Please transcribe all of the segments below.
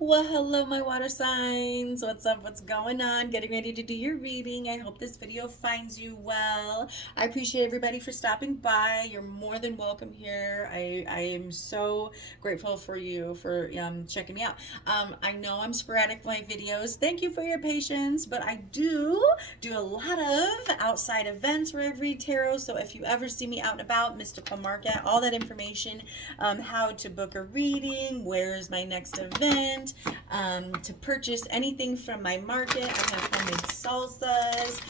Well, hello, my water signs. What's up? What's going on? Getting ready to do your reading. I hope this video finds you well. I appreciate everybody for stopping by. You're more than welcome here. I am so grateful for you for checking me out. I know I'm sporadic with my videos. Thank you for your patience, but I do a lot of outside events where I read tarot. So if you ever see me out and about, mystical market, all that information, how to book a reading, where's my next event, to purchase anything from my market. I have homemade salsas,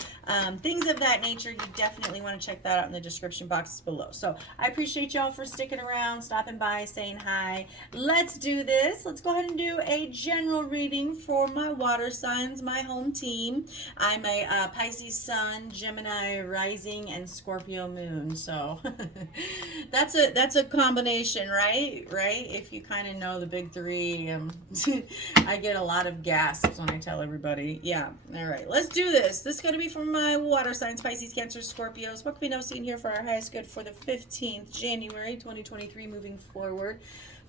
things of that nature. You definitely want to check that out in the description boxes below. So I appreciate y'all for sticking around, stopping by, saying hi. Let's do this. Let's go ahead and do a general reading for my water signs, my home team. I'm a Pisces sun, Gemini rising, and Scorpio moon. So that's a combination, right? Right? If you kind of know the big three, I get a lot of gasps when I tell everybody. Yeah. All right. Let's do this. This is going to be for my water signs, Pisces, Cancer, Scorpios. What can we know seen here for our highest good for the 15th January 2023 moving forward?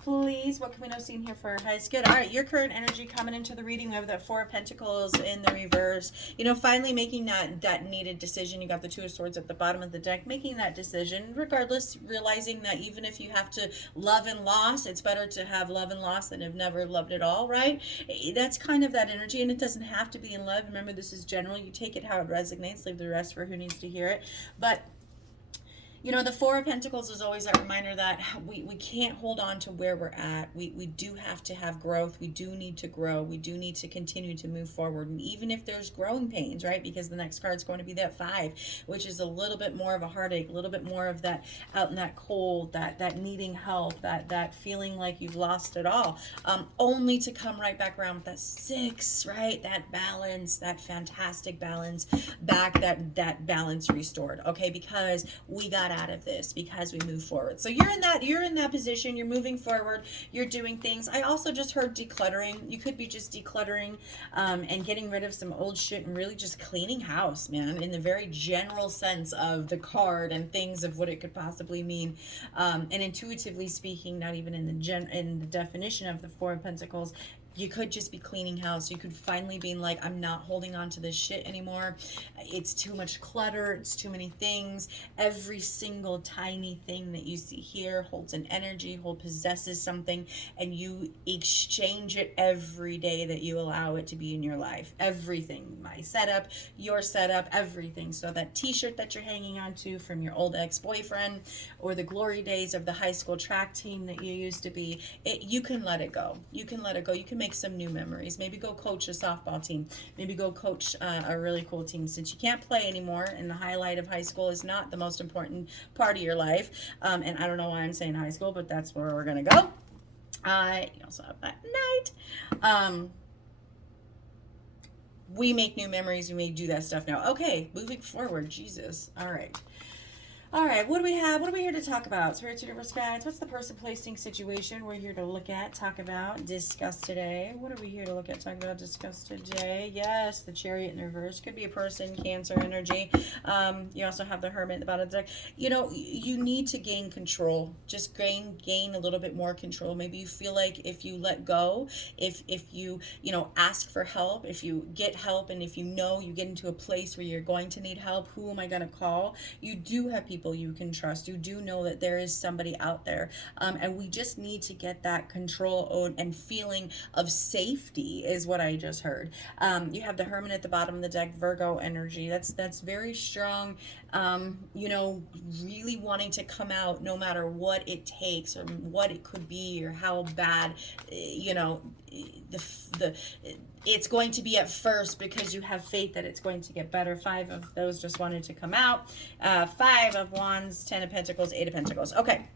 Please, what can we know seen here for our highest good? All right, your current energy coming into the reading. We have that Four of Pentacles in the reverse. You know, finally making that needed decision. You got the Two of Swords at the bottom of the deck, making that decision. Regardless, realizing that even if you have to love and loss, it's better to have love and loss than have never loved at all, right? That's kind of that energy, and it doesn't have to be in love. Remember, this is general. You take it how it resonates. Leave the rest for who needs to hear it. But you know, the Four of Pentacles is always that reminder that we can't hold on to where we're at. We do have to have growth. We do need to grow. We do need to continue to move forward. And even if there's growing pains, right? Because the next card's going to be that Five, which is a little bit more of a heartache, a little bit more of that out in that cold, that needing help, that feeling like you've lost it all, only to come right back around with that Six, right? That balance, that fantastic balance, back that balance restored, okay? Because we got out of this, because we move forward. So you're in that position. You're moving forward. You're doing things. I also just heard decluttering. You could be just decluttering, and getting rid of some old shit and really just cleaning house, man, in the very general sense of the card and things of what it could possibly mean, and intuitively speaking, not even in the definition of the Four of Pentacles. You could just be cleaning house. You could finally be like, I'm not holding on to this shit anymore. It's too much clutter. It's too many things. Every single tiny thing that you see here holds an energy, possesses something, and you exchange it every day that you allow it to be in your life. Everything. My setup, your setup, everything. So that t-shirt that you're hanging on to from your old ex-boyfriend, or the glory days of the high school track team that you used to be, you can let it go. You can let it go. You can make some new memories. Maybe go coach a softball team. Maybe go coach a really cool team. Since you can't play anymore and the highlight of high school is not the most important part of your life, and I don't know why I'm saying high school, but that's where we're going to go. You also have that night. We make new memories. We may do that stuff now. Okay, moving forward. Jesus. All right. All right, what do we have? What are we here to talk about? Spirits, universe, guides. What's the person, placing situation we're here to look at, talk about, discuss today? What are we here to look at, talk about, discuss today? Yes, the Chariot in reverse. Could be a person, Cancer energy. You also have the Hermit at the bottom of the deck. You know, you need to gain control. Just gain a little bit more control. Maybe you feel like if you let go, if you ask for help, if you get help, and if you get into a place where you're going to need help, who am I going to call? You do have people you can trust. You do know that there is somebody out there, and we just need to get that control and feeling of safety is what I just heard. You have the Hermit at the bottom of the deck, Virgo energy. That's very strong. Really wanting to come out no matter what it takes or what it could be or how bad, it's going to be at first, because you have faith that it's going to get better. Five of those just wanted to come out. Five of Wands, Ten of Pentacles, Eight of Pentacles. Okay.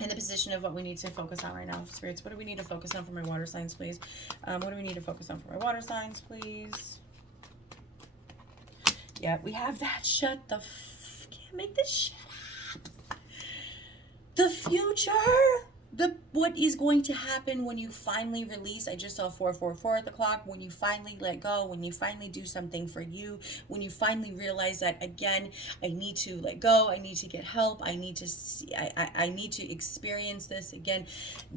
In the position of what we need to focus on right now, spirits, what do we need to focus on for my water signs, please? What do we need to focus on for my water signs, please? Yeah, we have that. Can't make this shit up. The future. what is going to happen when you finally release. I just saw 444 at the clock. When you finally let go, when you finally do something for you, when you finally realize that, again, I need to let go, I need to get help, I need to see, I need to experience this again.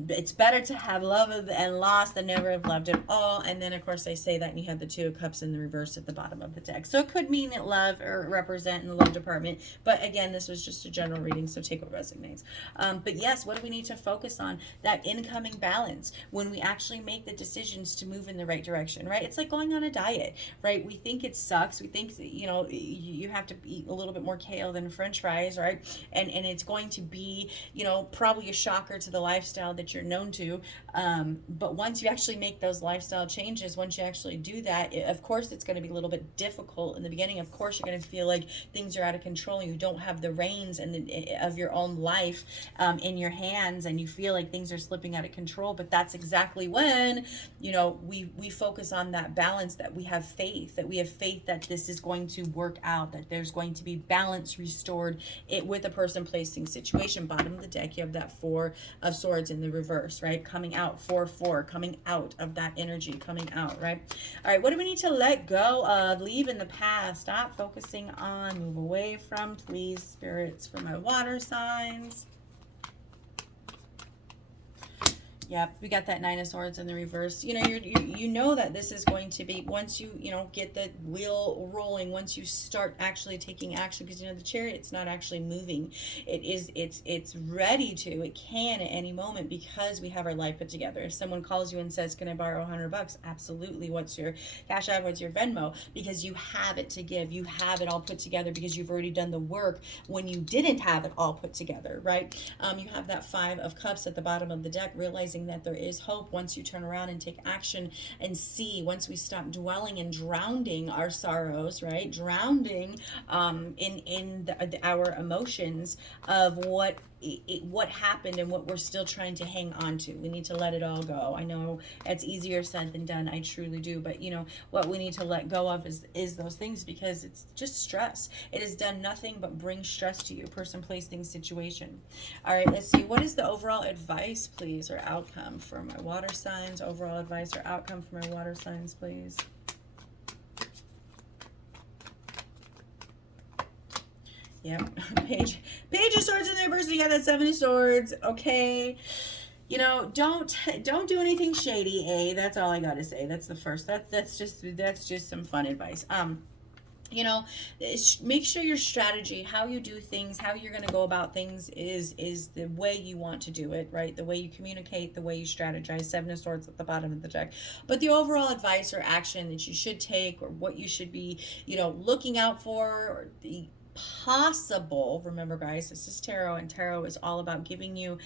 It's better to have love and loss than never have loved at all. And then of course I say that, and you have the 2 of Cups in the reverse at the bottom of the deck, so it could mean that love or represent in the love department, but again, this was just a general reading, so take what resonates. But yes, what do we need to focus on? That incoming balance, when we actually make the decisions to move in the right direction, right? It's like going on a diet, right? We think it sucks, we think that, you know, you have to eat a little bit more kale than french fries, right? And it's going to be, you know, probably a shocker to the lifestyle that you're known to, but once you actually make those lifestyle changes, once you actually do that, of course it's going to be a little bit difficult in the beginning. Of course you're going to feel like things are out of control, you don't have the reins of your own life in your hands, and you feel like things are slipping out of control. But that's exactly when, you know, we focus on that balance, that we have faith, that this is going to work out, that there's going to be balance restored with a person, placing, situation. Bottom of the deck, you have that 4 of Swords in the reverse, right? Coming out, 4-4, coming out of that energy, coming out, right? All right, what do we need to let go of, leave in the past, stop focusing on, move away from, please, spirits, for my water signs? Yep, we got that 9 of Swords in the reverse. You know, you know that this is going to be, once you, you know, get the wheel rolling, once you start actually taking action, because, you know, the Chariot's not actually moving. It's ready to, it can at any moment, because we have our life put together. If someone calls you and says, can I borrow $100? Absolutely. What's your Cashapp? What's your Venmo? Because you have it to give. You have it all put together because you've already done the work when you didn't have it all put together, right? You have that 5 of Cups at the bottom of the deck, realizing that there is hope once you turn around and take action and see, once we stop dwelling and drowning our sorrows, right? Drowning our emotions of what happened and what we're still trying to hang on to. We need to let it all go. I know it's easier said than done. I truly do. But, you know, what we need to let go of is those things, because it's just stress. It has done nothing but bring stress to you. Person, place, thing, situation. All right, let's see. What is the overall advice, please, or outcome for my water signs? Overall advice or outcome for my water signs, please. Yep, Page of Swords in the reverse. You got that 7 of Swords. Okay, you know, don't do anything shady. That's all I gotta say. That's the first. That's just some fun advice. You know, make sure your strategy, how you do things, how you're going to go about things is the way you want to do it, right? The way you communicate, the way you strategize. 7 of Swords at the bottom of the deck. But the overall advice or action that you should take, or what you should be, you know, looking out for, or the possible, remember guys, this is tarot, and tarot is all about giving you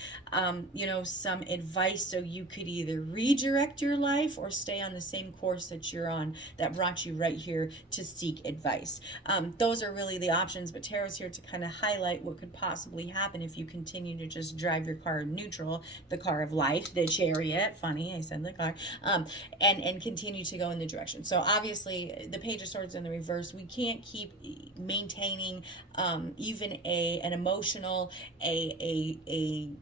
you know, some advice, so you could either redirect your life or stay on the same course that you're on, that brought you right here to seek advice. Those are really the options, but tarot's here to kind of highlight what could possibly happen if you continue to just drive your car neutral, the car of life, the Chariot, funny I said the car, and continue to go in the direction. So obviously the Page of Swords in the reverse, we can't keep maintaining even an emotional,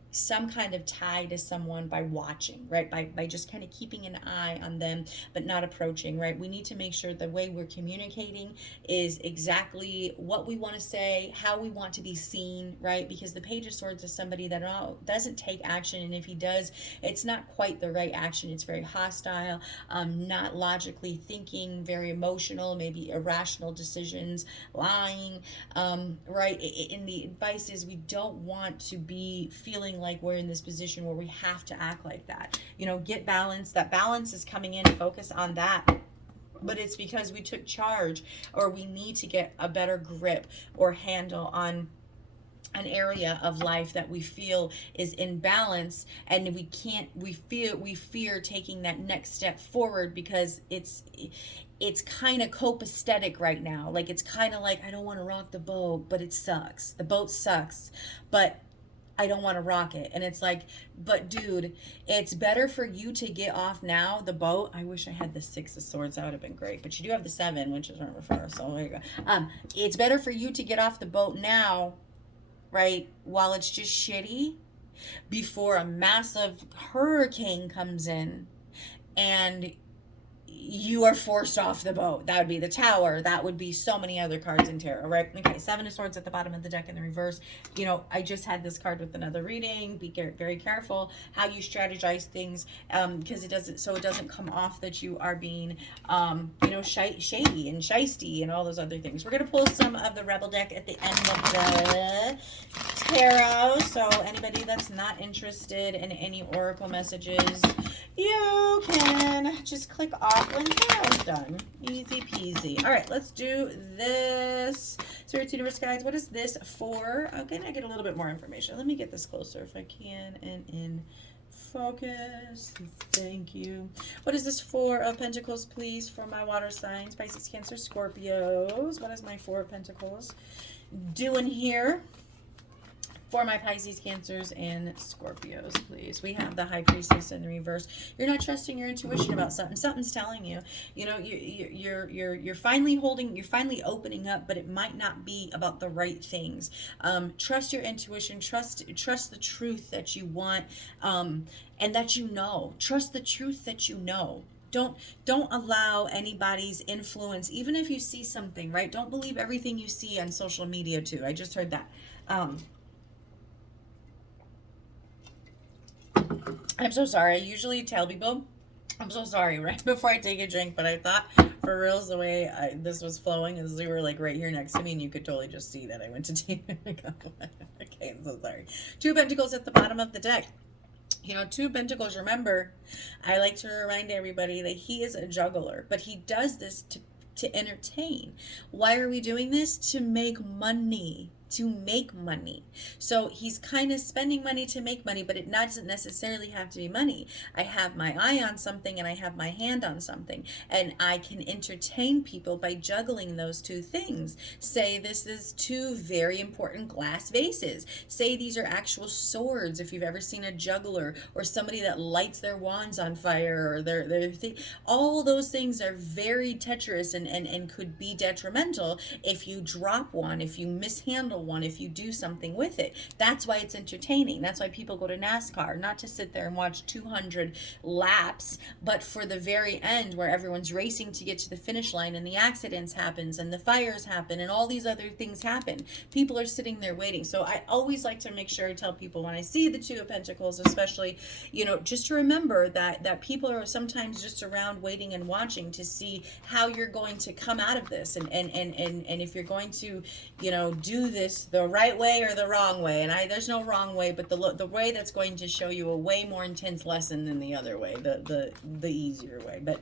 some kind of tie to someone by watching, right? By just kind of keeping an eye on them, but not approaching, right? We need to make sure the way we're communicating is exactly what we want to say, how we want to be seen, right? Because the Page of Swords is somebody that doesn't take action, and if he does, it's not quite the right action. It's very hostile, not logically thinking, very emotional, maybe irrational decisions, lying, right? And the advice is, we don't want to be feeling like we're in this position where we have to act like that. You know, get balance. That balance is coming in. Focus on that. But it's because we took charge, or we need to get a better grip or handle on an area of life that we feel is in balance, and we fear taking that next step forward, because it's kind of copacetic right now. Like, it's kind of like, I don't want to rock the boat, but it sucks. The boat sucks, but I don't want to rock it. And it's like, but dude, it's better for you to get off now the boat. I wish I had the 6 of Swords. That would have been great. But you do have the 7, which is right reverse. So there you go. It's better for you to get off the boat now, right, while it's just shitty, before a massive hurricane comes in and you are forced off the boat. That would be the Tower. That would be so many other cards in tarot, right? Okay, Seven of Swords at the bottom of the deck in the reverse. You know, I just had this card with another reading. Be very careful how you strategize things, because it doesn't come off that you are being, you know, shady and shisty and all those other things. We're gonna pull some of the Rebel deck at the end of the tarot. So anybody that's not interested in any oracle messages, you can just click off when tarot's done. Easy peasy. All right, let's do this. Spirit Universe guides, what is this for? Okay, I get a little bit more information. Let me get this closer if I can and in focus. Thank you. What is this Four of Pentacles, please, for my water signs? Pisces, Cancer, Scorpios. What is my Four of Pentacles doing here for my Pisces, Cancers, and Scorpios, please? We have the High Priestess in the reverse. You're not trusting your intuition about something. Something's telling you. You know, you're finally opening up, but it might not be about the right things. Trust your intuition. Trust the truth that you want, and that you know. Trust the truth that you know. Don't allow anybody's influence, even if you see something, right? Don't believe everything you see on social media too. I just heard that. I'm so sorry. I usually tell people I'm so sorry right before I take a drink, but I thought for reals the way this was flowing is you were like right here next to me and you could totally just see that I went to take a drink. Okay, I'm so sorry. Two of Pentacles at the bottom of the deck. You know, Two of Pentacles, remember, I like to remind everybody that he is a juggler, but he does this to entertain. Why are we doing this? To make money. To make money. So he's kind of spending money to make money, but it doesn't necessarily have to be money. I have my eye on something and I have my hand on something, and I can entertain people by juggling those two things. Say this is two very important glass vases. Say these are actual swords, if you've ever seen a juggler or somebody that lights their wands on fire, or their thing. All those things are very treacherous and could be detrimental if you drop one, if you mishandle one, if you do something with it. That's why it's entertaining. That's why people go to NASCAR, not to sit there and watch 200 laps, but for the very end where everyone's racing to get to the finish line and the accidents happens and the fires happen and all these other things happen. People are sitting there waiting. So I always like to make sure I tell people when I see the Two of Pentacles, especially, you know, just to remember that people are sometimes just around waiting and watching to see how you're going to come out of this, and if you're going to, you know, do this the right way or the wrong way. And there's no wrong way, but the way that's going to show you a way more intense lesson than the other way, the easier way. But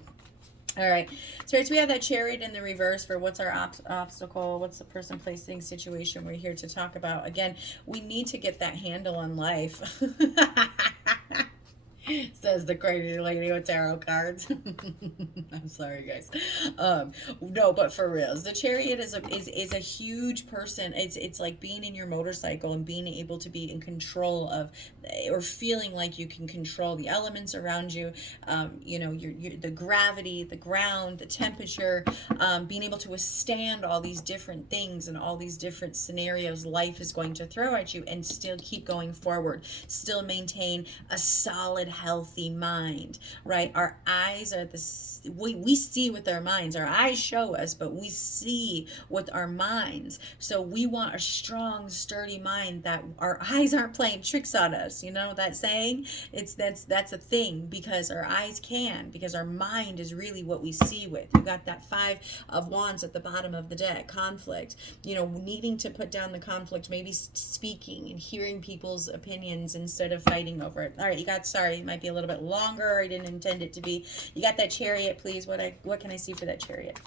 all right, Spirits, we have that Chariot in the reverse for what's our obstacle, what's the person, place, thing, situation we're here to talk about. Again, we need to get that handle on life. Says the crazy lady with tarot cards. I'm sorry, guys. No, but for reals, the Chariot is a huge person. It's like being in your motorcycle and being able to be in control of, or feeling like you can control the elements around you. You know, the gravity, the ground, the temperature, being able to withstand all these different things and all these different scenarios life is going to throw at you, and still keep going forward, still maintain a solid, healthy mind, right? Our eyes are we see with our minds. Our eyes show us, but we see with our minds. So we want a strong, sturdy mind that our eyes aren't playing tricks on us. You know that saying? That's a thing, because our eyes can, because our mind is really what we see with. You got that Five of Wands at the bottom of the deck, conflict. You know, needing to put down the conflict, maybe speaking and hearing people's opinions instead of fighting over it. All right, you got, sorry, it might be a little bit longer. I didn't intend it to be. You got that Chariot, please. What can I see for that Chariot?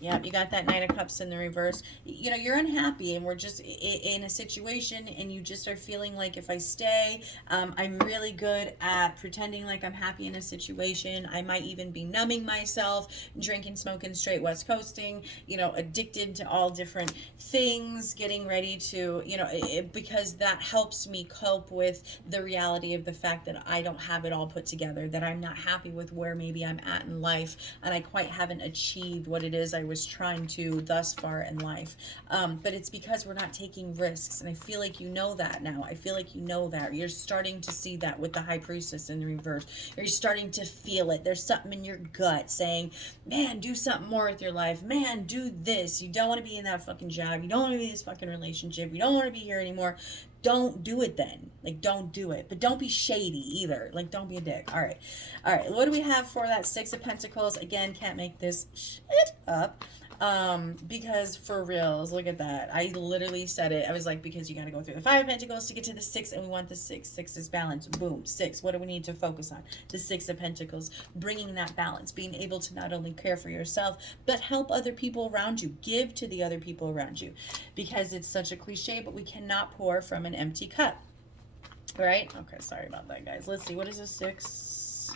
Yeah, you got that Knight of Cups in the reverse. You know, you're unhappy, and we're just in a situation, and you just are feeling like, if I stay, I'm really good at pretending like I'm happy in a situation. I might even be numbing myself, drinking, smoking, straight West Coasting, you know, addicted to all different things, getting ready to, you know, because that helps me cope with the reality of the fact that I don't have it all put together, that I'm not happy with where maybe I'm at in life, and I quite haven't achieved what it is I was trying to thus far in life. But it's because we're not taking risks. And I feel like you know that now. I feel like you know that. You're starting to see that with the High Priestess in the reverse. You're starting to feel it. There's something in your gut saying, man, do something more with your life. Man, do this. You don't want to be in that fucking job. You don't want to be in this fucking relationship. You don't want to be here anymore. Don't do it then. Like, don't do it. But don't be shady either. Like, don't be a dick. All right. All right. What do we have for that Six of Pentacles? Again, can't make this shit up. Because for reals, look at that. I literally said it. I was like, because you got to go through the Five of Pentacles to get to the Six, and we want the Six. Six is balance. Boom. Six. What do we need to focus on? The Six of Pentacles. Bringing that balance. Being able to not only care for yourself, but help other people around you. Give to the other people around you. Because it's such a cliche, but we cannot pour from an empty cup. Right? Okay, sorry about that, guys. Let's see. What is a Six?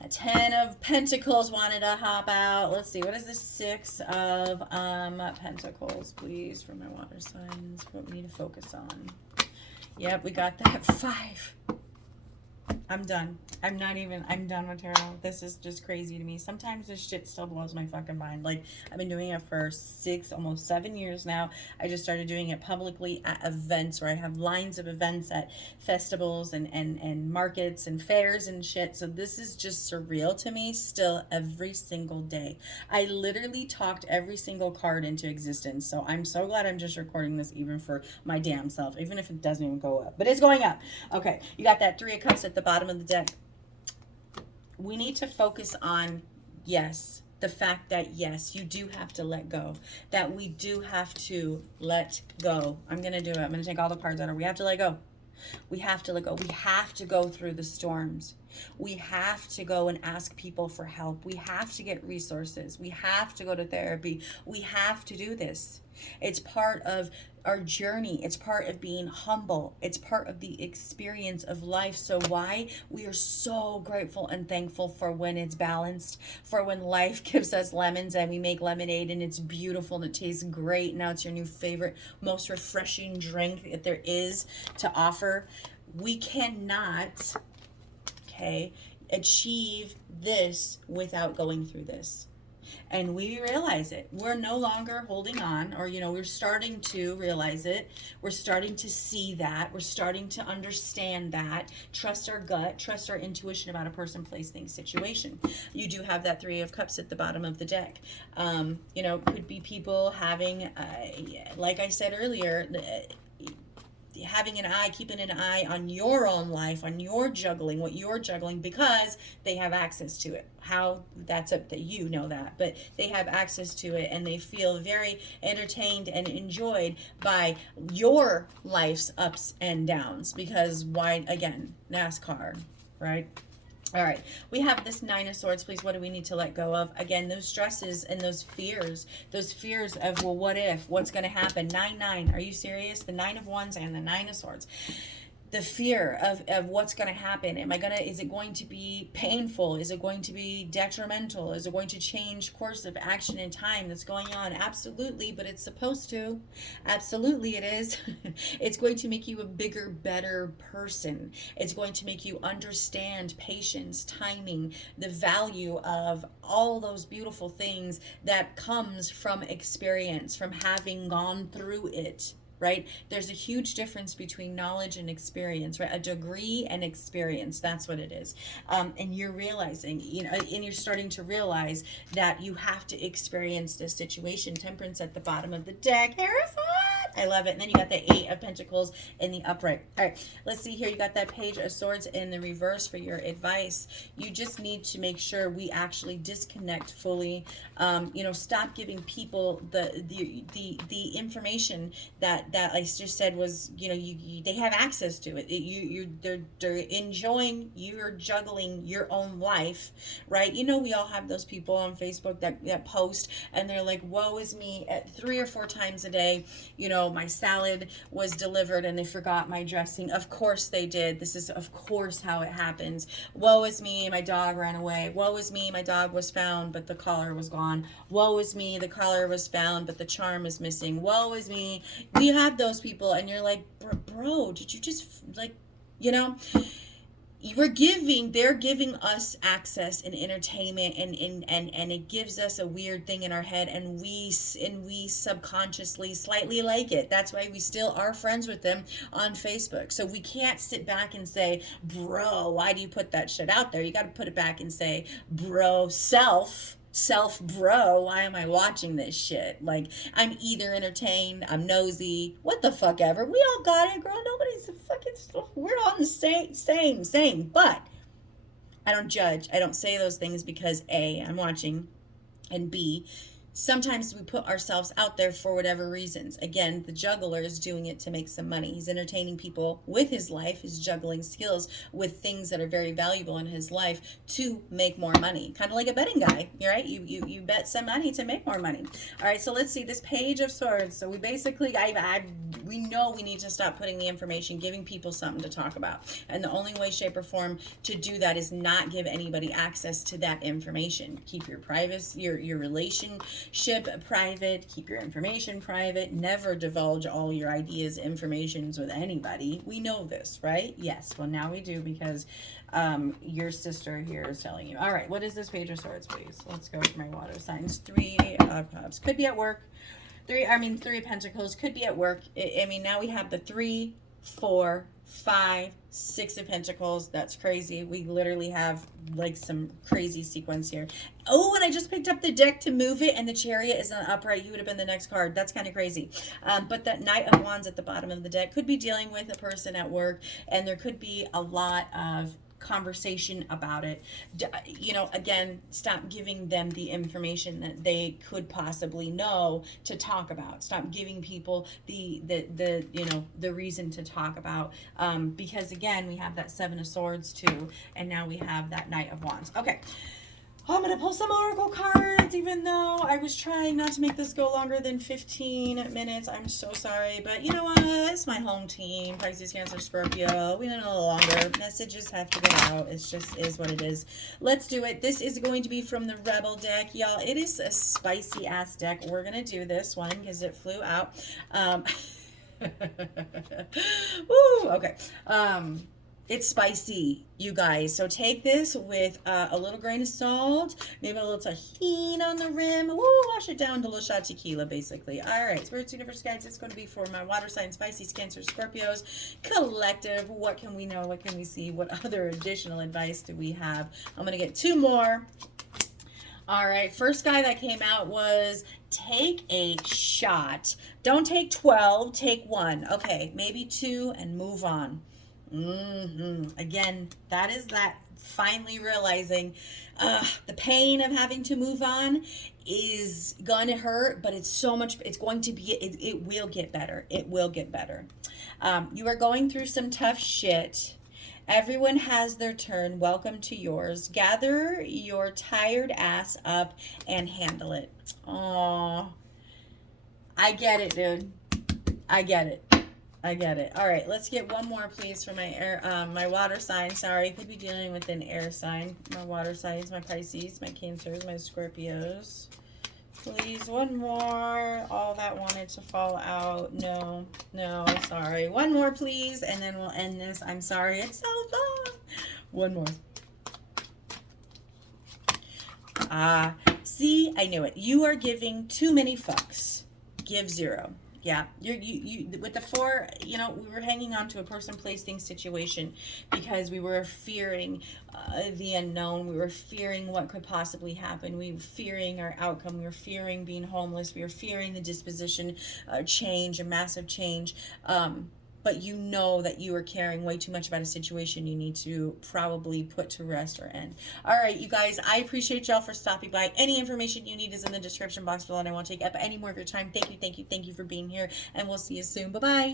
A Ten of Pentacles wanted to hop out. Let's see. What is the Six of Pentacles, please, for my water signs? What we need to focus on. Yep, we got that. Five. I'm done. I'm done with tarot. This is just crazy to me. Sometimes this shit still blows my fucking mind. Like, I've been doing it for 6, almost 7 years now. I just started doing it publicly at events where I have lines of events at festivals and markets and fairs and shit. So this is just surreal to me still every single day. I literally talked every single card into existence. So I'm so glad I'm just recording this even for my damn self, even if it doesn't even go up. But it's going up. Okay, you got that Three of Cups at the bottom of the deck. We need to focus on, yes, the fact that, yes, you do have to let go. That we do have to let go. I'm going to do it. I'm going to take all the cards out. We have to let go. We have to let go. We have to go through the storms. We have to go and ask people for help. We have to get resources. We have to go to therapy. We have to do this. It's part of our journey. It's part of being humble. It's part of the experience of life. So why? We are so grateful and thankful for when it's balanced, for when life gives us lemons and we make lemonade and it's beautiful and it tastes great. Now it's your new favorite, most refreshing drink that there is to offer. We cannot, achieve this without going through this. And we realize it. We're no longer holding on, or, we're starting to realize it. We're starting to see that. We're starting to understand that. Trust our gut, trust our intuition about a person, place, thing, situation. You do have that Three of Cups at the bottom of the deck. Could be people having, like I said earlier, having an eye, keeping an eye on your own life, on your juggling, what you're juggling, because they have access to it. How, that's up to you, know that, but they have access to it and they feel very entertained and enjoyed by your life's ups and downs, because why, again, NASCAR, right? All right, we have this Nine of Swords. Please, what do we need to let go of? Again, those stresses and those fears of, well, what if, what's going to happen? 9-9, are you serious? The Nine of Wands and the Nine of Swords. The fear of what's going to happen. Is it going to be painful? Is it going to be detrimental? Is it going to change course of action and time that's going on? Absolutely, but it's supposed to. Absolutely it is. It's going to make you a bigger, better person. It's going to make you understand patience, timing, the value of all those beautiful things that comes from experience, from having gone through it. Right? There's a huge difference between knowledge and experience, right? A degree and experience, that's what it is. And you're realizing, and you're starting to realize that you have to experience this situation. Temperance at the bottom of the deck. Terrified! I love it. And then you got the Eight of Pentacles in the upright. All right, let's see here. You got that Page of Swords in the reverse for your advice. You just need to make sure we actually disconnect fully. Stop giving people the information that I just said was, they have access to it. They're enjoying, you're juggling your own life, right? We all have those people on Facebook that post and they're like, woe is me, at 3 or 4 times a day. My salad was delivered and they forgot my dressing. Of course they did. This is, of course, how it happens. Woe is me, my dog ran away. Woe is me, my dog was found, but the collar was gone. Woe is me, the collar was found, but the charm is missing. Woe is me. We have those people and you're like, bro, did you just, they're giving us access and entertainment, and it gives us a weird thing in our head, and we subconsciously slightly like it. That's why we still are friends with them on Facebook. So we can't sit back and say, bro, why do you put that shit out there? You got to put it back and say, bro, bro, why am I watching this shit? Like, I'm either entertained, I'm nosy, what the fuck ever. We all got it, girl. Nobody's fucking, we're all the same. But I don't judge. I don't say those things because A, I'm watching, and B, sometimes we put ourselves out there for whatever reasons. Again, the juggler is doing it to make some money. He's entertaining people with his life, his juggling skills with things that are very valuable in his life to make more money. Kind of like a betting guy, right? You bet some money to make more money. All right, so let's see this Page of Swords. So we basically, we know we need to stop putting the information, giving people something to talk about. And the only way, shape, or form to do that is not give anybody access to that information. Keep your privacy, your relationship private, keep your information private, never divulge all your ideas, informations with anybody. We know this, right? Yes, well now we do, because your sister here is telling you. All right, what is this Page of Swords, please? Let's go with my water signs. 3 of Cups. Could be at work. 3 of Pentacles. Could be at work. I mean, now we have the 3, 4, 5, 6 of Pentacles. That's crazy. We literally have like some crazy sequence here. Oh, and I just picked up the deck to move it, and the Chariot is on the upright. You would have been the next card. That's kind of crazy. But that Knight of Wands at the bottom of the deck could be dealing with a person at work, and there could be a lot of conversation about it. You know, again, stop giving them the information that they could possibly know to talk about. Stop giving people the you know, the reason to talk about, because again, we have that 7 of Swords too, and now we have that Knight of Wands. Okay, I'm going to pull some oracle cards, even though I was trying not to make this go longer than 15 minutes. I'm so sorry, but you know what? It's my home team, Pisces, Cancer, Scorpio. We don't know longer. Messages have to get out. It just is what it is. Let's do it. This is going to be from the Rebel deck, y'all. It is a spicy-ass deck. We're going to do this one because it flew out. Woo, okay. It's spicy, you guys. So take this with a little grain of salt, maybe a little tahini on the rim. Woo, wash it down to a little shot of tequila, basically. All right, Spirits, Universe, Guides. It's going to be for my water signs, Pisces, Cancer, Scorpios, collective. What can we know? What can we see? What other additional advice do we have? I'm going to get 2 more. All right, first guy that came out was take a shot. Don't take 12, take 1. Okay, maybe 2 and move on. Again, that is that finally realizing the pain of having to move on is going to hurt, but it's so much, it's going to be, it will get better. It will get better. You are going through some tough shit. Everyone has their turn. Welcome to yours. Gather your tired ass up and handle it. Aw, I get it, dude. I get it. I get it. All right, let's get 1 more, please, for my air, my water sign. Sorry, could be dealing with an air sign. My water signs, my Pisces, my Cancers, my Scorpios. Please, 1 more. All that wanted to fall out. No, sorry. 1 more, please, and then we'll end this. I'm sorry, it's so long. 1 more. See, I knew it. You are giving too many fucks. Give 0. Yeah, you with the 4, you know, we were hanging on to a person, place, thing, situation because we were fearing the unknown. We were fearing what could possibly happen. We were fearing our outcome. We were fearing being homeless. We were fearing the disposition change, a massive change. But you know that you are caring way too much about a situation you need to probably put to rest or end. All right, you guys, I appreciate y'all for stopping by. Any information you need is in the description box below, and I won't take up any more of your time. Thank you for being here, and we'll see you soon. Bye-bye.